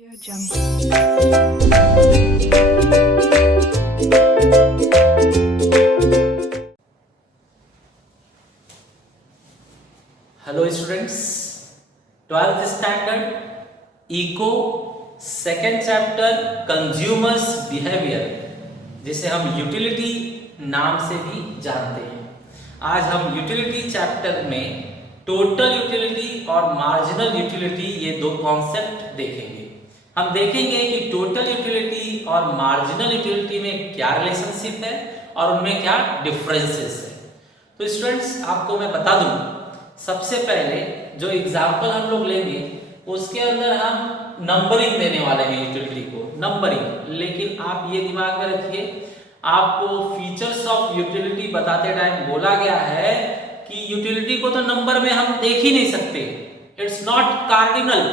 Audio Jungle. Hello students, 12th standard eco second chapter consumers behaviour, जिसे हम utility नाम से भी जानते हैं। आज हम यूटिलिटी चैप्टर में टोटल यूटिलिटी और मार्जिनल यूटिलिटी, ये दो कॉन्सेप्ट देखेंगे। हम देखेंगे कि टोटल यूटिलिटी और मार्जिनल यूटिलिटी में क्या रिलेशनशिप है और उनमें क्या डिफरेंसेस है। तो स्टूडेंट्स, आपको मैं बता दूं, सबसे पहले जो एग्जाम्पल हम लोग लेंगे उसके अंदर हम नंबरिंग देने वाले हैं यूटिलिटी को, नंबरिंग। लेकिन आप ये दिमाग में रखिए, आपको फीचर्स ऑफ यूटिलिटी बताते टाइम बोला गया है कि यूटिलिटी को तो नंबर में हम देख ही नहीं सकते। It's not cardinal,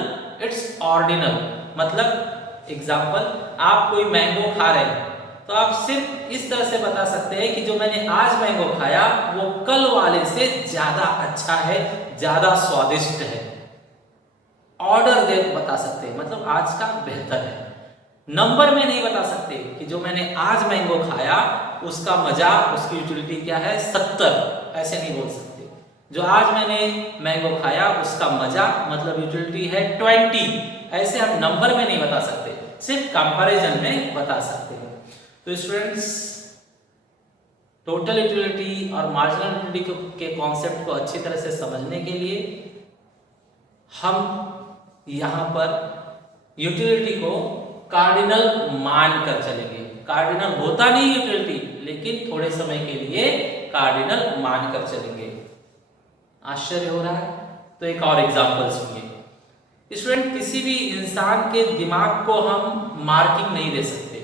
it's ordinal. मतलब एग्जाम्पल, आप कोई मैंगो खा रहे हैं तो आप सिर्फ इस तरह से बता सकते हैं कि जो मैंने आज मैंगो खाया वो कल वाले से ज्यादा अच्छा है, ज्यादा स्वादिष्ट है। ऑर्डर दे बता सकते हैं, मतलब आज का बेहतर है। नंबर में नहीं बता सकते कि जो मैंने आज मैंगो खाया उसका मजा, उसकी यूटिलिटी क्या है 70, ऐसे नहीं बोल सकते। जो आज मैंने मैंगो खाया उसका मजा मतलब यूटिलिटी है 20, ऐसे हम नंबर में नहीं बता सकते, सिर्फ कंपैरिजन में बता सकते हैं। तो स्टूडेंट्स, टोटल यूटिलिटी और मार्जिनल यूटिलिटी के कॉन्सेप्ट को अच्छी तरह से समझने के लिए हम यहाँ पर यूटिलिटी को कार्डिनल मान कर चलेंगे। कार्डिनल होता नहीं यूटिलिटी, लेकिन थोड़े समय के लिए कार्डिनल मान कर चलेंगे। आश्चर्य हो रहा है? तो एक और एग्जांपल सुनिए। स्टूडेंट, किसी भी इंसान के दिमाग को हम मार्किंग नहीं दे सकते।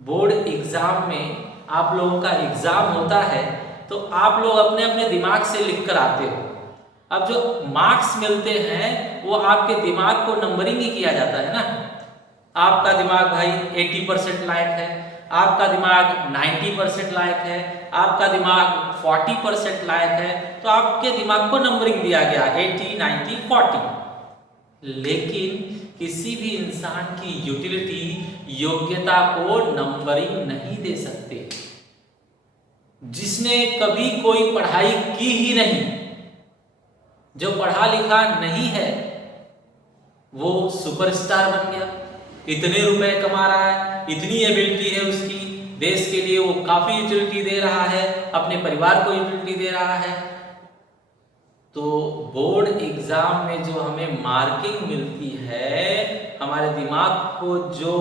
बोर्ड एग्जाम में आप लोगों का एग्जाम होता है तो आप लोग अपने अपने दिमाग से लिख कर आते हो। अब जो मार्क्स मिलते हैं वो आपके दिमाग को नंबरिंग ही किया जाता है ना। आपका दिमाग भाई 80% लायक है, आपका दिमाग 90% लायक है, आपका दिमाग 40% लायक है, तो आपके दिमाग को नंबरिंग दिया गया 80, 90, 40। लेकिन किसी भी इंसान की यूटिलिटी, योग्यता को नंबरिंग नहीं दे सकते। जिसने कभी कोई पढ़ाई की ही नहीं, जो पढ़ा लिखा नहीं है, वो सुपरस्टार बन गया, इतने रुपए कमा रहा है, इतनी एबिलिटी है उसकी, देश के लिए वो काफी यूटिलिटी दे रहा है, अपने परिवार को यूटिलिटी दे रहा है। तो बोर्ड एग्जाम में जो हमें मार्किंग मिलती है, हमारे दिमाग को जो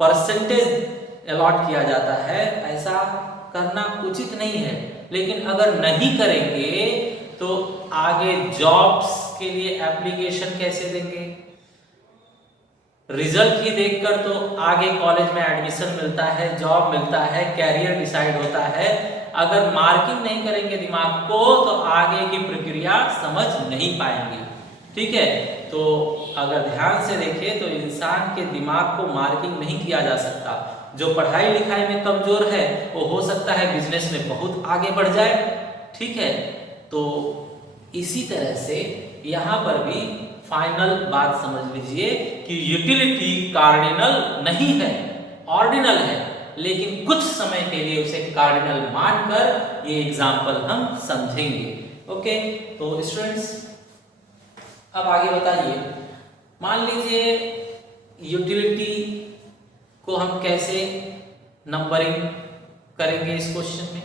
परसेंटेज अलॉट किया जाता है, ऐसा करना उचित नहीं है। लेकिन अगर नहीं करेंगे तो आगे जॉब्स के लिए एप्लीकेशन कैसे देंगे? रिजल्ट ही देखकर तो आगे कॉलेज में एडमिशन मिलता है, जॉब मिलता है, कैरियर डिसाइड होता है। अगर मार्किंग नहीं करेंगे दिमाग को तो आगे की प्रक्रिया समझ नहीं पाएंगे। ठीक है, तो अगर ध्यान से देखें तो इंसान के दिमाग को मार्किंग नहीं किया जा सकता। जो पढ़ाई लिखाई में कमजोर है वो हो सकता है बिजनेस में बहुत आगे बढ़ जाए। ठीक है, तो इसी तरह से यहाँ पर भी फाइनल बात समझ लीजिए कि यूटिलिटी कार्डिनल नहीं है, ऑर्डिनल है, लेकिन कुछ समय के लिए उसे कार्डिनल मानकर ये एग्जाम्पल हम समझेंगे। ओके, तो स्टूडेंट्स अब आगे बताइए। मान लीजिए यूटिलिटी को हम कैसे नंबरिंग करेंगे इस क्वेश्चन में।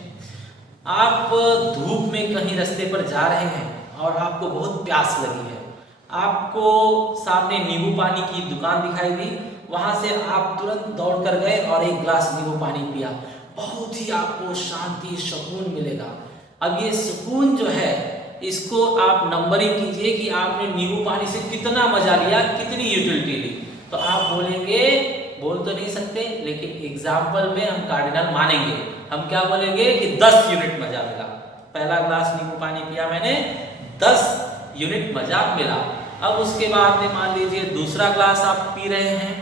आप धूप में कहीं रास्ते पर जा रहे हैं और आपको बहुत प्यास लगी है, आपको सामने नींबू पानी की दुकान दिखाई दी, वहां से आप तुरंत दौड़ कर गए और एक गिलास नींबू पानी पिया। बहुत ही आपको शांति, सुकून मिलेगा। अब ये सुकून जो है इसको आप नंबरिंग कीजिए कि आपने नींबू पानी से कितना मजा लिया, कितनी यूटिलिटी ली। तो आप बोलेंगे, बोल तो नहीं सकते, लेकिन एग्जाम्पल में हम कार्डिनल मानेंगे। हम क्या बोलेंगे कि 10 यूनिट मजा मिला। पहला ग्लास नींबू पानी पिया मैंने, 10 यूनिट मजा मिला। अब उसके बाद में मान लीजिए दूसरा ग्लास आप पी रहे हैं,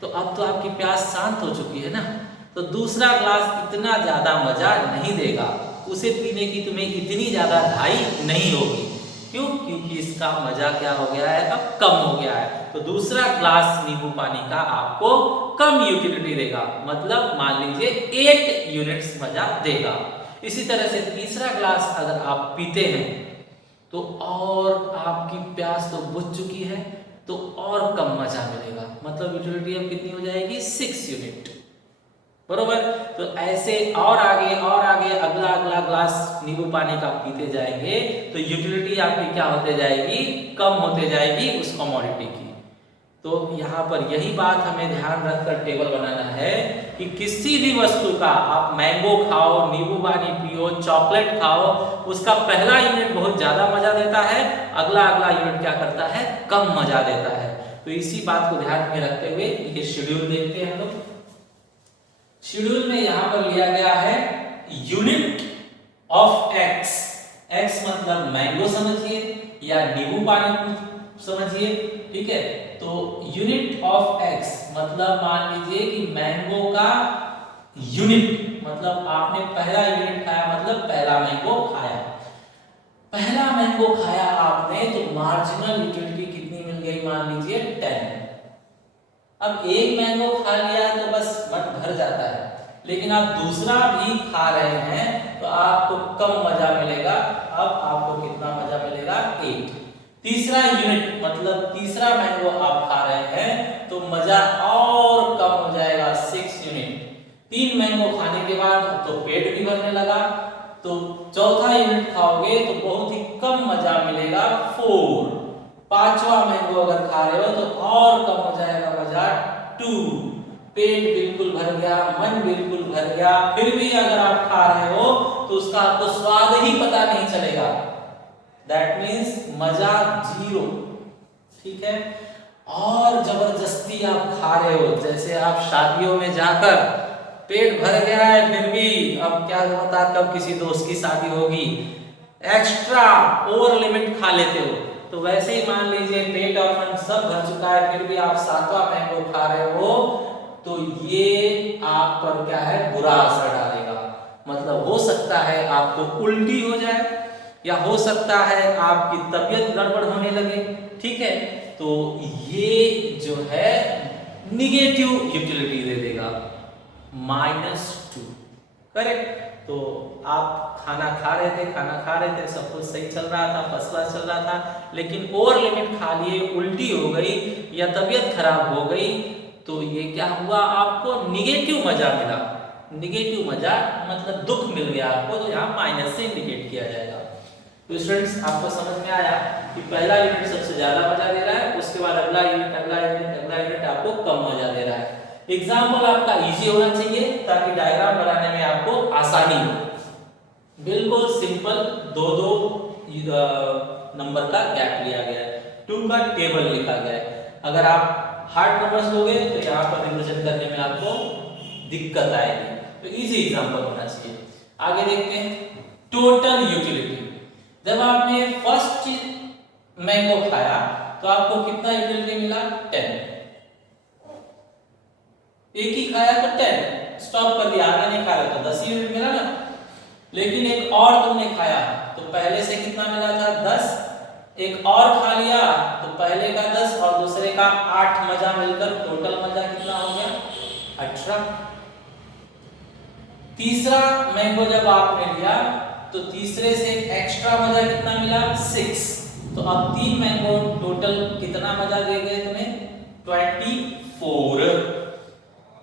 तो अब तो आपकी प्यास शांत हो चुकी है ना, तो दूसरा ग्लास इतना ज्यादा मजा नहीं देगा, उसे पीने की तुम्हें इतनी ज्यादा घाई नहीं होगी। क्यों? क्योंकि इसका मजा क्या हो गया है, अब कम हो गया है। तो दूसरा ग्लास नींबू पानी का आपको कम यूटिलिटी देगा, मतलब मान लीजिए 8 यूनिट्स मजा देगा। इसी तरह से तीसरा ग्लास अगर आप पीते हैं तो और आपकी प्यास तो बुझ चुकी है तो और कम मजा मिलेगा, मतलब यूटिलिटी अब कितनी हो जाएगी, 6 यूनिट, बरोबर। तो ऐसे और आगे अगला अगला ग्लास नींबू पानी का पीते जाएंगे तो यूटिलिटी आपकी क्या होते जाएगी, कम होते जाएगी उस कमोडिटी की। तो यहाँ पर यही बात हमें ध्यान रखकर टेबल बनाना है कि किसी भी वस्तु का, आप मैंगो खाओ, नींबू पानी पियो, चॉकलेट खाओ, उसका पहला यूनिट बहुत ज्यादा मजा देता है, अगला अगला यूनिट क्या करता है, कम मजा देता है। तो इसी बात को ध्यान में रखते हुए ये शेड्यूल देखते हैं हम लोग। शेड्यूल में यहाँ पर लिया गया है यूनिट ऑफ एक्स। एक्स मतलब मैंगो समझिए या नींबू पानी समझिए, ठीक है। तो यूनिट ऑफ एक्स मतलब मान लीजिए कि मैंगो का यूनिट, मतलब आपने पहला यूनिट खाया, मतलब पहला मैंगो खाया, पहला मैंगो खाया आपने तो मार्जिनल यूटिलिटी कितनी मिल गई, मान लीजिए 10। अब एक मैंगो खा लिया तो बस मन भर जाता है, लेकिन आप दूसरा भी खा रहे हैं तो आपको कम मजा मिलेगा। अब आपको कितना मजा मिलेगा, 8। तीसरा यूनिट मतलब तीसरा मैंगो आप खा रहे हैं तो मजा और कम हो जाएगा, 6 यूनिट। 3 मैंगो खाने के बाद तो पेट भी भरने लगा, तो चौथा यूनिट खाओगे तो बहुत ही कम मजा मिलेगा, 4। पांचवा मैंगो अगर खा रहे हो तो और कम हो जाएगा मजा, 2। पेट बिल्कुल भर गया, मन बिल्कुल भर गया, फिर भी अगर आप खा रहे हो तो उसका आपको स्वाद ही पता नहीं चलेगा, दैट मीन्स मजा 0, ठीक है। और जबरदस्ती आप खा रहे हो, जैसे आप शादियों में जाकर पेट भर गया है फिर भी अब क्या होता, कब किसी दोस्त की शादी होगी, एक्स्ट्रा ओवर लिमिट खा लेते हो, तो वैसे ही मान लीजिए पेट और मन सब भर चुका है फिर भी आप 7वां मैंगो खा रहे हो, तो ये आप पर क्या है, बुरा असर डालेगा। मतलब हो सकता है आपको उल्टी हो जाए, या हो सकता है आपकी तबीयत गड़बड़ होने लगे, ठीक है। तो ये जो है निगेटिव यूटिलिटी दे देगा, -2, करेक्ट। तो आप खाना खा रहे थे, सब कुछ सही चल रहा था, फर्स्ट क्लास चल रहा था, लेकिन ओवर लिमिट खा लिए, उल्टी हो गई या तबीयत खराब हो गई, तो ये क्या हुआ, आपको निगेटिव मजा मिला। निगेटिव मजा मतलब दुख मिल गया आपको, तो यहाँ माइनस से इंडिकेट किया जाएगा। तो स्टूडेंट्स आपको समझ में आया कि पहला यूनिट सबसे ज्यादा मजा दे रहा है, उसके बाद अगला यूनिट आपको कम मजा दे रहा है। एग्जाम्पल आपका इजी होना चाहिए ताकि डायग्राम बनाने में आपको आसानी हो। बिल्कुल सिंपल, 2-2 नंबर का गैप लिया गया है, 2 का टेबल लिखा गया है। अगर आप हार्ड नंबर्स लोगे तो यहाँ पर रिप्रेजेंट करने में आपको दिक्कत आएगी, तो इजी एग्जाम्पल होना चाहिए। आगे देखते हैं टोटल यूटिलिटी। जब आपने फर्स्ट मैंगो खाया तो आपको कितना यूटिलिटी मिला, 10। एक ही खाया तो 10, स्टॉप कर दिया, आगे नहीं खाया तो 10 यूनिट मिला ना। लेकिन एक और तुमने खाया तो पहले से कितना मिला था, 10, एक और खा लिया तो पहले का 10 और दूसरे का 8 मजा मिलकर टोटल मजा कितना हो गया, 18। तीसरा मैंगो जब आपने लिया तो तीसरे से एक्स्ट्रा मजा कितना मिला, 6। तो अब 3 मैंगो टोटल कितना मजा दे गए तुम्हें, 24।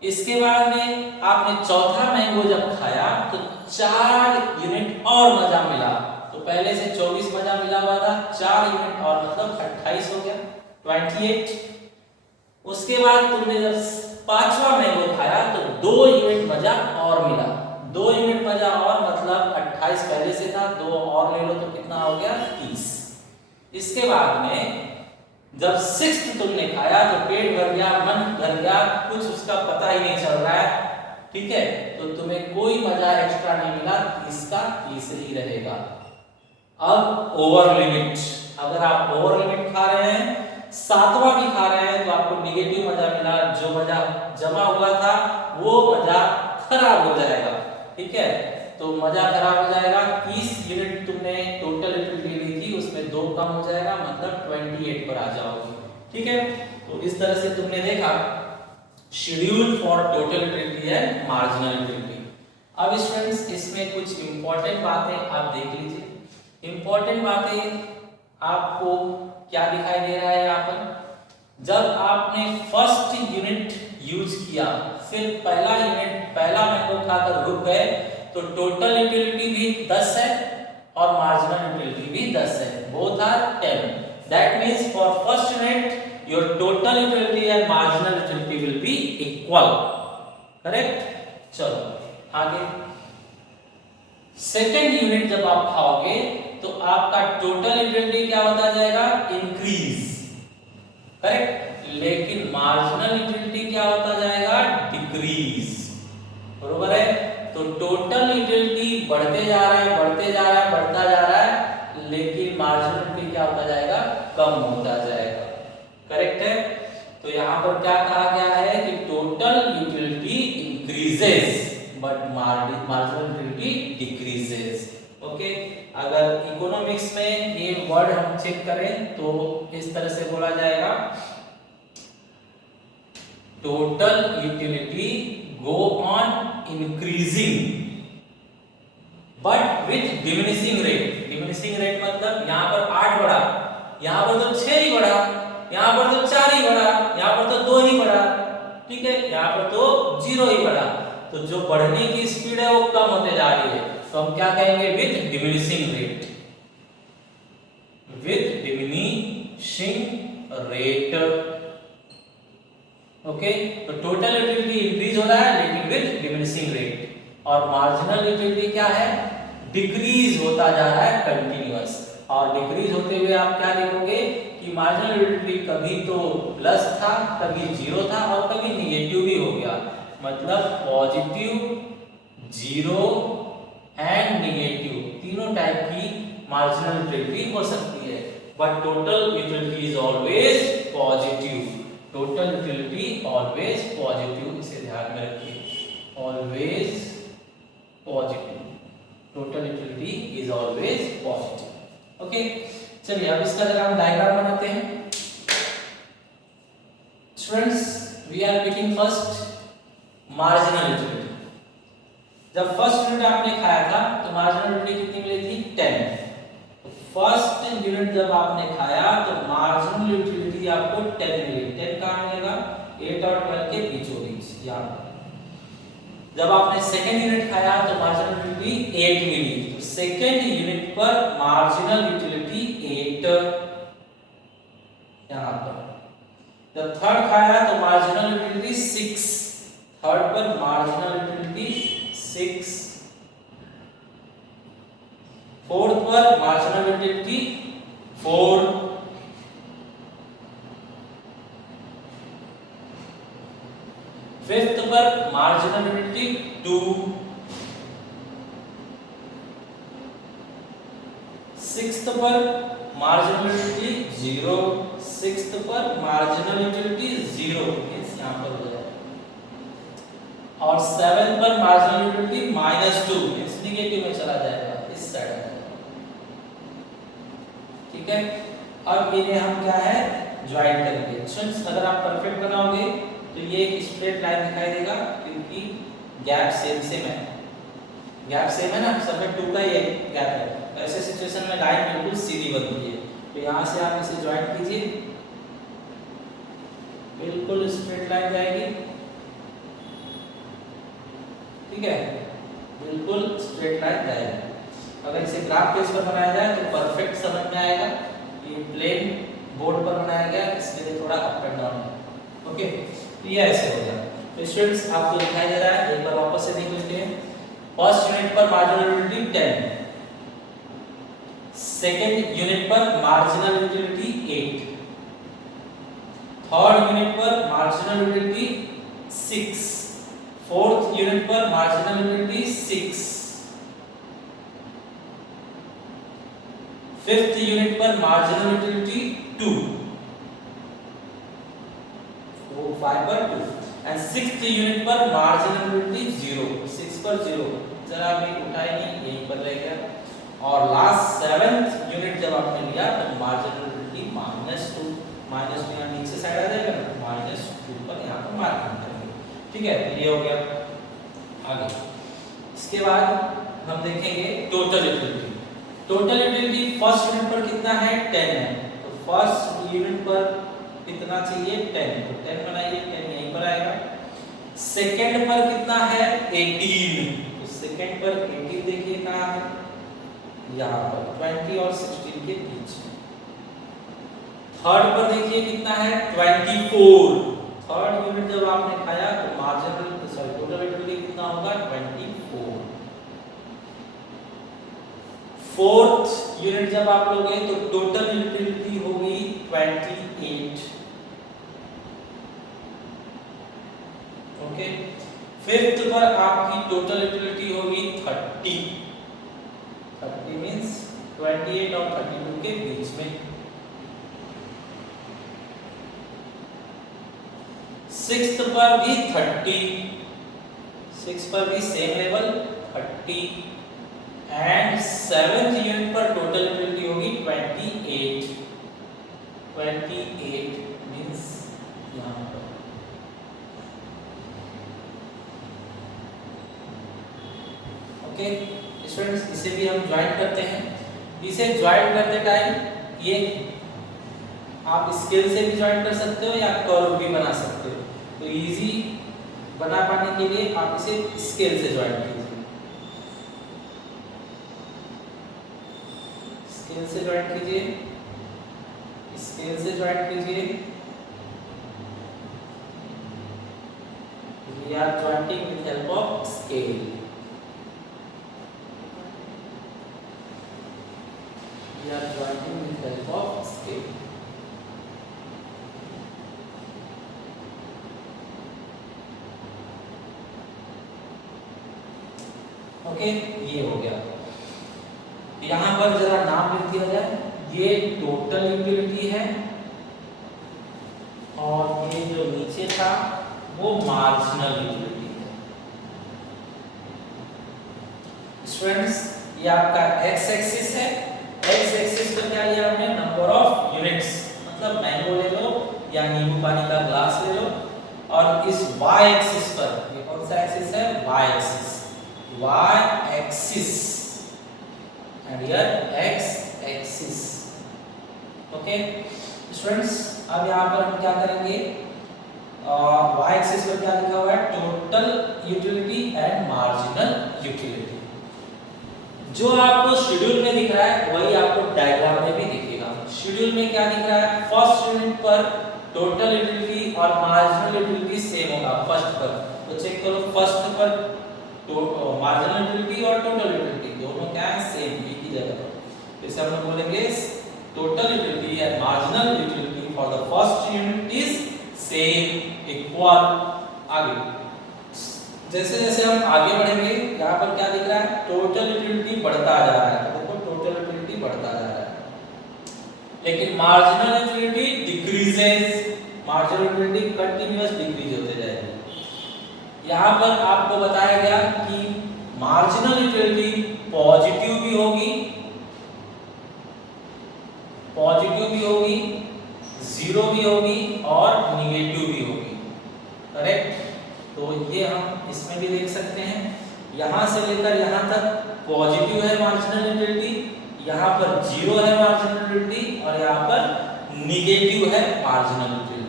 इसके बाद में आपने चौथा मैंगो जब खाया तो 4 यूनिट और मजा मिला, तो पहले से 24 मजा मिला हुआ था, 4 यूनिट और मतलब 28 हो गया, 28। उसके बाद तुमने जब 5वां मैंगो खाया तो 2 यूनिट मजा और मिला, 2 यूनिट मजा और मतलब 28 पहले से था, 2 और ले लो तो कितना हो गया, 30। इसके बाद में जब 6th तुमने खाया तो पेट भर गया, मन भर गया, कुछ उसका पता ही नहीं चल रहा है, ठीक है, तो तुम्हें कोई मजा एक्स्ट्रा नहीं मिला, इसका 30 ही रहेगा। अब ओवर लिमिट, अगर आप ओवर लिमिट खा रहे हैं, 7वां भी खा रहे हैं तो आपको निगेटिव मजा मिला, जो मजा जमा हुआ था वो मजा खराब हो जाएगा, ठीक है। तो मजा खराब हो जाएगा, 30 यूनिट तुमने टोटल यूटिलिटी ली थी, उसमें 2 2 कम हो जाएगा, मतलब 28 पर आ जाओगे। ठीक है, तो इस तरह से तुमने देखा schedule for total utility and marginal utility. अब स्टूडेंट्स इसमें कुछ इंपॉर्टेंट बातें आप देख लीजिए। इंपॉर्टेंट बातें आपको क्या दिखाई दे रहा है यहाँ पर, जब आपने फर्स्ट यूनिट यूज किया, फिर पहला मैंगो खाकर रुक गए, तो टोटल यूटिलिटी भी 10 है और मार्जिनल यूटिलिटी भी 10 है, both are 10। That means for first unit your total utility and marginal utility will be equal, correct। चलो आगे, सेकेंड यूनिट जब आप खाओगे तो आपका टोटल यूटिलिटी क्या होता जाएगा, इंक्रीज, करेक्ट, लेकिन मार्जिनल यूटिलिटी क्या होता जाएगा, डिक्रीज, बरोबर है। तो टोटल यूटिलिटी बढ़ते जा रहा है, बढ़ता जा रहा है, लेकिन मार्जिनल यूटिलिटी क्या होता जाएगा, कम होता जाएगा, करेक्ट है। तो यहाँ पर क्या कहा गया है कि total utility increases but marginal utility decreases. Okay, अगर इकोनॉमिक्स में ये वर्ड हम चेक करें तो इस तरह से बोला जाएगा, total utility go on increasing but with diminishing rate. Diminishing rate मतलब यहाँ पर 8 बढ़ा, यहाँ पर तो 6 ही बढ़ा, यहाँ पर तो 4 ही बढ़ा, यहाँ पर तो 2 ही बढ़ा, ठीक है, यहाँ पर तो 0 ही बढ़ा। तो जो बढ़ने की स्पीड है वो कम होते जा रही है, तो हम क्या कहेंगे, with diminishing rate, with diminishing rate. Okay, तो टोटल यूटिलिटी इंक्रीज हो रहा है लेकिन विथ डिमिनिशिंग रेट, और मार्जिनल यूटिलिटी क्या है, डिक्रीज होता जा रहा है कंटिन्यूअस। और डिक्रीज होते हुए आप क्या देखोगे कि मार्जिनल यूटिलिटी कभी तो प्लस था, कभी 0 था और कभी निगेटिव भी हो गया, मतलब पॉजिटिव, 0 एंड निगेटिव तीनों टाइप की मार्जिनल यूटिलिटी हो सकती है, but total utility is always positive. Total utility always positive, इसे ध्यान में रखिए, always positive, total utility is always positive. Okay, चलिए अब इसका जरा हम डायग्राम बनाते हैं। Students, we are picking first marginal utility. जब फर्स्ट यूनिट आपने खाया था तो मार्जिनल यूटिलिटी कितनी मिली थी, 10। तो फर्स्ट यूनिट जब आपने खाया तो मार्जिनल यूटिलिटी आपको 10 मिली। 10 कहाँ मिलेगा, 8 और 12 के बीचों बीच, यहाँ पर। जब आपने सेकेंड यूनिट खाया तो मार्जिनल यूटिलिटी 8 मिली, तो सेकेंड यूनिट पर मार्जिनल यूटिलिटी 8 यहाँ पर। जब थर्ड खाया तो मार्जिनल यूटिलिटी 6, थर्ड पर मार्जिनल यूटिलिटी 6, फोर्थ पर मार्जिनल यूटिलिटी 4, फिफ्थ पर मार्जिनल यूटिलिटी 2, सिक्स्थ पर मार्जिनल यूटिलिटी 0, सिक्स्थ पर मार्जिनल यूटिलिटी 0, मींस यहां पर हो जाएगा, और सेवेंथ पर मार्जिनल यूटिलिटी -2, मींस निगेटिव में चला जाएगा, इस साइड में, ठीक है। अब इन्हें हम क्या है, ज्वाइन करेंगे। स्टूडेंट्स, अगर आप परफेक्ट बनाओगे तो ये एक स्ट्रेट लाइन दिखाई देगा, क्योंकि गैप सेम है, गैप सेम है ना, सब में 2 का ही गैप है। ऐसे सिचुएशन में लाइन बिल्कुल सीधी बनती है, तो यहाँ से आप इसे ज्वाइन कीजिए, बिल्कुल स्ट्रेट लाइन जाएगी, ठीक है, बिल्कुल स्ट्रेट लाइन जाएगी। अगर इसे ग्राफ बेस पर बनाया जाए तो परफेक्ट समझ में आएगा। ये प्लेन बोर्ड पर बनाया गया, इसलिए थोड़ा अप एंड डाउन है, ओके। तो ये ऐसे हो गया। तो स्टूडेंट्स, आपको दिखाई दे रहा है, एक बार वापस से देख लेते हैं। फर्स्ट यूनिट पर मार्जिनल यूटिलिटी 10, सेकेंड यूनिट पर मार्जिनल यूटिलिटी 8, थर्ड यूनिट पर मार्जिनल यूटिलिटी 6, फोर्थ यूनिट पर मार्जिनल यूटिलिटी 6, फिफ्थ यूनिट पर मार्जिनल यूटिलिटी 2, 5 पर 2, एंड सिक्स्थ यूनिट पर मार्जिनल यूटिलिटी 0, 6 पर 0, जरा अभी उठाए नहीं, यहीं पर रह गया। और लास्ट 7th यूनिट जब आपने लिया तो मार्जिनल यूटिलिटी -2 यहाँ नीचे साइड आ जाएगा ना, -2 पर यहाँ पर मार्किंग करेंगे। ठीक है, ये हो गया। आगे इसके बाद हम देखेंगे total utility. Total utility first unit पर कितना है, 10 है, तो फर्स्ट यूनिट पर कितना चाहिए, 10, तो 10 बनाइए, 10 यहीं पर आएगा। सेकंड पर कितना है, 18, तो सेकंड पर 18 देखिए कहाँ है, यहाँ पर 20 और 16 के बीच में। थर्ड पर देखिए कितना है, 24, थर्ड यूनिट जब आपने खाया तो मार्जिनल टोटल यूटिलिटी कितना होगा, 24। फोर्थ यूनिट जब आप लोगे तो टोटल यूटिलिटी होगी 28। ओके, फिफ्थ पर आपकी टोटल यूटिलिटी होगी 30 मींस 28 और 32 के बीच में। सिक्स्थ पर भी 30, सिक्स पर भी same level 30 and seventh unit पर टोटल यूटिलिटी होगी 28 मींस यहाँ पर। ओके स्टूडेंट्स, इसे भी हम ज्वाइन करते हैं। इसे ज्वाइन करते टाइम ये आप स्केल से भी ज्वाइन कर सकते हो या कर्व भी बना सकते हो, तो इजी बना पाने के लिए आप इसे स्केल से ज्वाइन कीजिए। स्केल से ज्वाइन कीजिए, स्केल से ज्वाइन कीजिए। We are joining with help of scale. We are joining with help of scale. Okay, ये हो गया। यहाँ पर जरा नाम लिख दिया जाए, ये टोटल यूटिलिटी है और ये जो नीचे था वो मार्जिनल यूटिलिटी है। स्टूडेंट्स, ये आपका एक्स एक्सिस है, एक्स एक्सिस पर क्या लिया हमने, नंबर ऑफ यूनिट्स, मतलब मैंगो ले लो या नींबू पानी का ग्लास ले लो, और इस वाई एक्सिस पर, ये कौन सा एक्सिस है, Y axis, y axis and here x axis। Okay students, अब यहाँ पर हम क्या करेंगे, y axis पर क्या लिखा हुआ है, total utility and marginal utility. जो आपको शेड्यूल में दिख रहा है वही आपको डायग्राम में भी दिखेगा। शेड्यूल में क्या दिख रहा है, फर्स्ट यूनिट पर टोटल यूटिलिटी और मार्जिनल यूटिलिटी सेम होगा फर्स्ट पर, तो चेक करो फर्स्ट पर तो मार्जिनल यूटिलिटी और टोटल यूटिलिटी दोनों क्या है, सेम, बी की जगह पर। इसे हम लोग बोलेंगे total utility and marginal utility for the first unit is same, equal. आगे जैसे जैसे हम आगे बढ़ेंगे, यहाँ पर क्या दिख रहा है, टोटल यूटिलिटी बढ़ता जा रहा है, तो देखो टोटल यूटिलिटी बढ़ता जा रहा है, लेकिन marginal utility decreases, marginal utility continuous decrease होते जाएगी। यहाँ पर आपको बताया गया कि मार्जिनल यूटिलिटी पॉजिटिव भी होगी, जीरो भी होगी और निगेटिव भी होगी, करेक्ट। तो ये हम इसमें भी देख सकते हैं, यहाँ से लेकर यहाँ तक पॉजिटिव है मार्जिनल यूटिलिटी, यहाँ पर जीरो है मार्जिनल यूटिलिटी और यहाँ पर निगेटिव है मार्जिनल यूटिलिटी।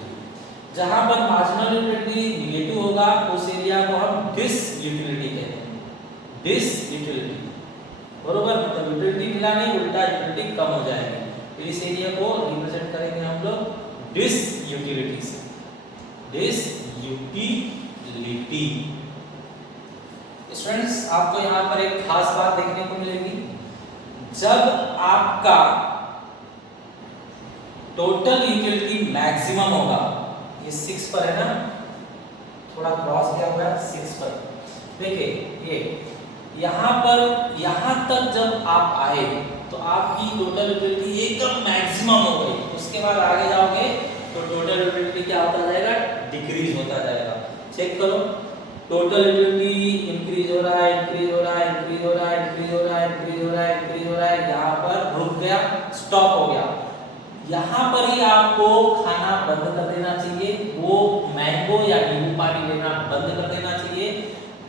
जहां पर मार्जिनल यूटिलिटी निगेटिव होगा उस एरिया को हम डिस यूटिलिटी कहते हैं, डिस यूटिलिटी, बरोबर, मतलब यूटिलिटी मिला नहीं, उल्टा यूटिलिटी कम हो जाएगी, तो इस एरिया को रिप्रेजेंट करेंगे हम लोग डिस यूटिलिटी से, डिस यूटिलिटी। स्टूडेंट्स, आपको यहाँ पर एक खास बात देखने को मिलेगी, जब आपका टोटल यूटिलिटी मैक्सिमम होगा, ये 6 पर है ना, थोड़ा क्रॉस किया हुआ है 6 पर, देखिए ये यहाँ पर, यहाँ तक जब आप आए तो आपकी टोटल यूटिलिटी एकदम मैक्सिमम हो गई, उसके बाद आगे जाओगे तो टोटल यूटिलिटी क्या होता जाएगा, डिक्रीज होता जाएगा। चेक करो, टोटल यूटिलिटी इंक्रीज हो रहा है, इंक्रीज हो रहा है, इंक्रीज हो रहा है, इंक्रीज हो रहा है, इंक्रीज हो रहा है, इंक्रीज हो रहा है, यहाँ पर रुक गया, स्टॉप हो गया। यहाँ पर ही आपको खाना बंद कर देना चाहिए, वो मैंगो या नींबू पानी लेना बंद कर देना चाहिए,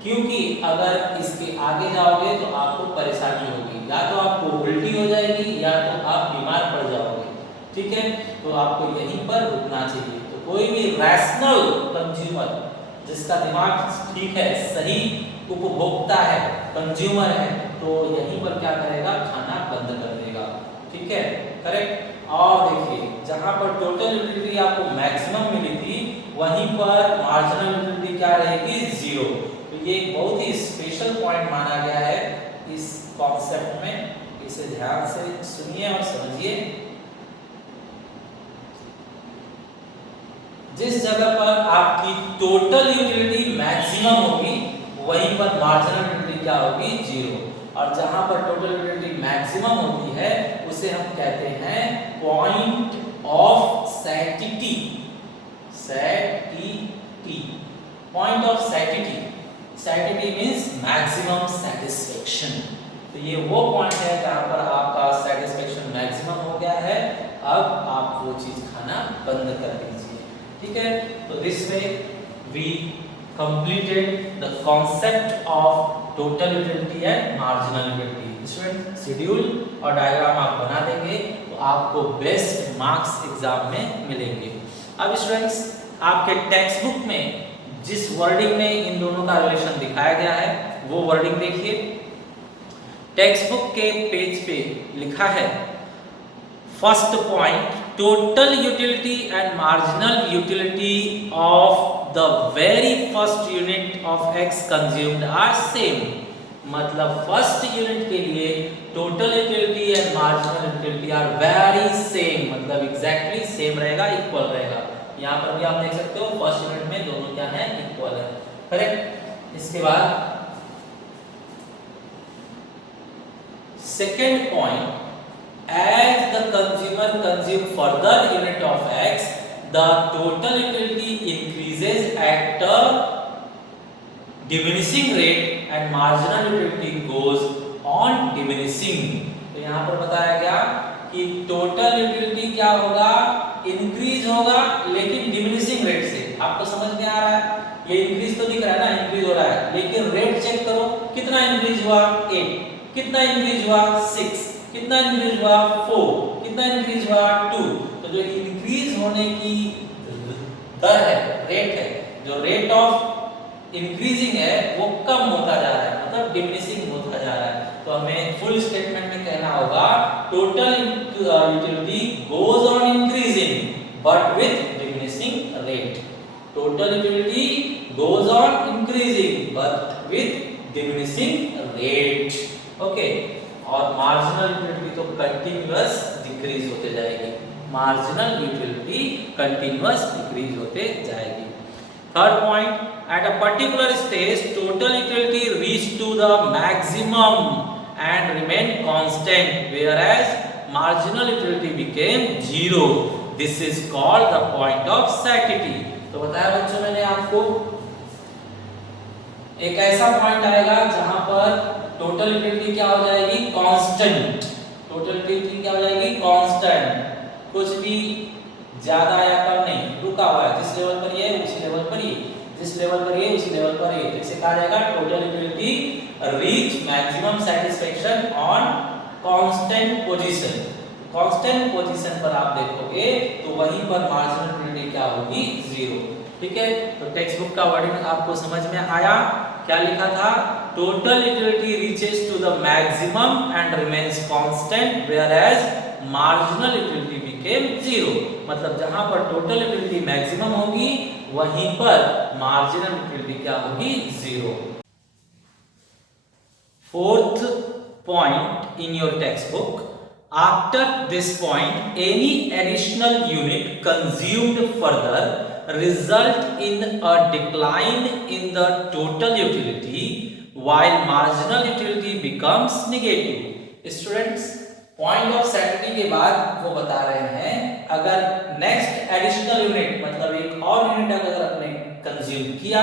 क्योंकि अगर इसके आगे जाओगे तो आपको परेशानी होगी, या तो आपको उल्टी हो जाएगी या तो आप बीमार पड़ जाओगे। ठीक है, तो आपको यहीं पर रुकना चाहिए। तो कोई भी रैशनल कंज्यूमर जिसका दिमाग ठीक है, सही उपभोक्ता है, कंज्यूमर है, तो यहीं पर क्या करेगा, खाना बंद कर देगा। ठीक है, करेक्ट। और देखिए जहां पर टोटल यूटिलिटी आपको मैक्सिमम मिली थी, वहीं पर मार्जिनल यूटिलिटी क्या रहेगी, 0। तो ये एक बहुत ही स्पेशल पॉइंट माना गया है इस कॉन्सेप्ट में, इसे ध्यान से सुनिए और समझिए। जिस जगह पर आपकी टोटल यूटिलिटी मैक्सिमम होगी, वहीं पर मार्जिनल यूटिलिटी क्या होगी, 0। और जहां पर टोटल यूटिलिटी मैक्सिमम होती है उसे हम कहते हैं point of satiety. Satiety, point of satiety. Satiety means maximum satisfaction. तो ये वो पॉइंट है जहां पर आपका सैटिस्फैक्शन मैक्सिमम हो गया है, अब आप वो चीज खाना बंद कर दीजिए। ठीक है, तो this way we completed the concept of total utility and marginal utility। Student schedule और डायग्राम आप बना देंगे तो आपको बेस्ट मार्क्स एग्जाम में मिलेंगे। अब स्टूडेंट्स आपके टेक्स्ट बुक में जिस वर्डिंग में इन दोनों का रिलेशन दिखाया गया है वो वर्डिंग देखिए। टेक्स्ट बुक के पेज पे लिखा है, first point, total utility and marginal utility of the very first unit of X consumed are same। मतलब फर्स्ट यूनिट के लिए total utility and marginal utility are very same, मतलब exactly same रहेगा, equal रहेगा। यहाँ पर भी आप देख सकते हो फर्स्ट यूनिट में दोनों क्या है, इक्वल है। करेक्ट। इसके बाद second point, as the consumer consume further unit of X, the total utility increases at a diminishing rate and marginal utility goes on diminishing। तो यहाँ पर बताया गया कि टोटल यूटिलिटी क्या होगा, इंक्रीज होगा, लेकिन डिमिनिशिंग रेट से। आपको समझ में आ रहा है, ये इंक्रीज तो दिख रहा है ना, इंक्रीज हो रहा है, लेकिन रेट चेक करो, कितना इंक्रीज हुआ, 8, कितना इंक्रीज हुआ, 6, कितना इंक्रीज हुआ, 4, कितना इंक्रीज हुआ, 2। तो जो इंक्रीज होने की दर है, रेट है, जो रेट ऑफ इंक्रीजिंग है वो कम होता जा रहा है, मतलब डिमिनिशिंग होता जा रहा है। तो हमें फुल स्टेटमेंट में कहना होगा, total utility goes on increasing but with diminishing rate. Total utility goes on increasing but with diminishing rate. Okay. और मार्जिनल यूटिलिटी तो कंटीन्यूअस डिक्रीज होते जाएगी, मार्जिनल यूटिलिटी कंटीन्यूअस डिक्रीज होते जाएगी। Third point, at a particular stage total utility reach to the maximum and remain constant where as marginal utility became 0। This is called the point of satiety. तो बताया बच्चों मैंने आपको, एक ऐसा point आएगा जहां पर टोटल यूटिलिटी क्या हो जाएगी, कांस्टेंट। टोटल यूटिलिटी क्या हो जाएगी, कांस्टेंट, कुछ भी ज्यादा या कम नहीं, रुका हुआ है, जिस लेवल पर ये है उसी लेवल पर ये, जिस लेवल पर ये उसी लेवल पर ये। इसे कहा जाएगा total utility reach maximum satisfaction on constant position. Constant position पर आप देखोगे तो वहीं पर मार्जिनल यूटिलिटी क्या होगी, 0। ठीक है, तो टेक्स्ट बुक का वर्डिंग आपको समझ में आया। क्या लिखा था, total utility reaches to the maximum and remains constant where as marginal utility became 0। मतलब जहां पर टोटल यूटिलिटी मैक्सिमम होगी वहीं पर मार्जिनल यूटिलिटी क्या होगी, 0। Fourth point in your text book, after this point any additional unit consumed further result in a decline in the total utility while marginal utility becomes negative। Students point of satisfaction के बाद वो बता रहे हैं, अगर next additional unit मतलब एक और यूनिट अगर आपने कंज्यूम किया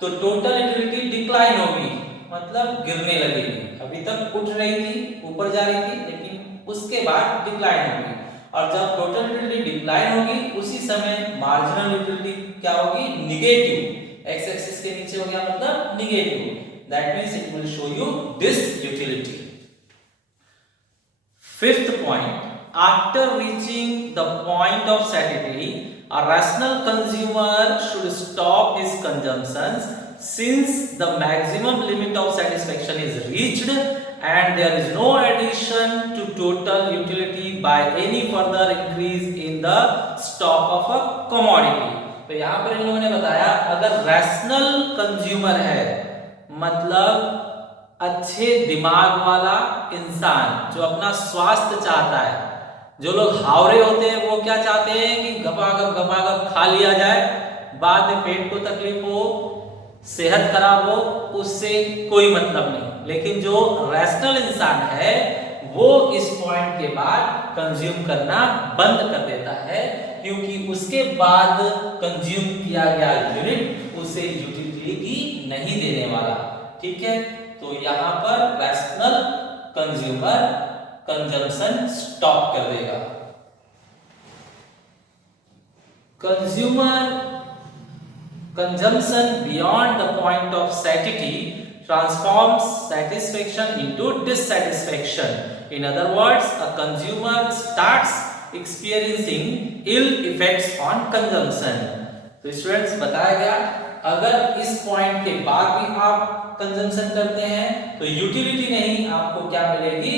तो टोटल यूटिलिटी डिक्लाइन होगी, मतलब गिरने लगेगी। अभी तक उठ रही थी, ऊपर जा रही थी, लेकिन उसके बाद डिक्लाइन होगी। और जब टोटल यूटिलिटी डिक्लाइन होगी उसी समय मार्जिनल यूटिलिटी क्या होगी, निगेटिव। एक्स एक्सिस के नीचे हो गया मतलब negative, that means it will show you this utility. Fifth point, after reaching the point of satisfactory a rational consumer should stop his consumptions since the maximum limit of satisfaction is reached and there is no addition to total utility by any further increase in the stock of a commodity। तो यहाँ पर इन लोगों ने बताया अगर rational consumer है, मतलब अच्छे दिमाग वाला इंसान जो अपना स्वास्थ्य चाहता है, जो लोग हावरे होते हैं वो क्या चाहते हैं कि गपागप खा लिया जाए, बाद में पेट को तकलीफ हो, सेहत खराब हो, उससे कोई मतलब नहीं। लेकिन जो रैशनल इंसान है वो इस पॉइंट के बाद कंज्यूम करना बंद कर देता है, क्योंकि उसके बाद कंज्यूम किया गया यूनिट उसे यूटिलिटी नहीं देने वाला। ठीक है, तो यहाँ पर रैशनल कंज्यूमर कंजम्पशन स्टॉप कर देगा। Consumer consumption beyond the point of satisfactory transforms satisfaction into dissatisfaction. In other words, a consumer starts experiencing ill effects on consumption. तो स्टूडेंट्स बताया गया अगर इस पॉइंट के बाद भी आप कंजम्पशन करते हैं तो यूटिलिटी नहीं, आपको क्या मिलेगी,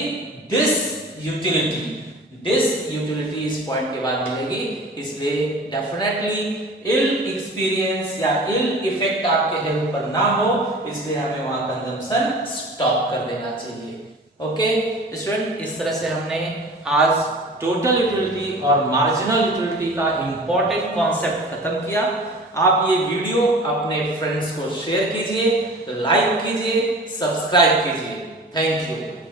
डिस यूटिलिटी। डिस यूटिलिटी इस पॉइंट के बाद मिलेगी, इसलिए डेफिनेटली इल एक्सपीरियंस या इल इफेक्ट आपके हेल्थ पर ना हो, इसलिए हमें वहां कंजम्पशन स्टॉप कर देना चाहिए। ओके स्टूडेंट, इस तरह से हमने आज टोटल यूटिलिटी और मार्जिनल यूटिलिटी का इंपॉर्टेंट कॉन्सेप्ट खत्म किया। आप ये वीडियो अपने फ्रेंड्स को शेयर कीजिए, लाइक कीजिए, सब्सक्राइब कीजिए। Thank you.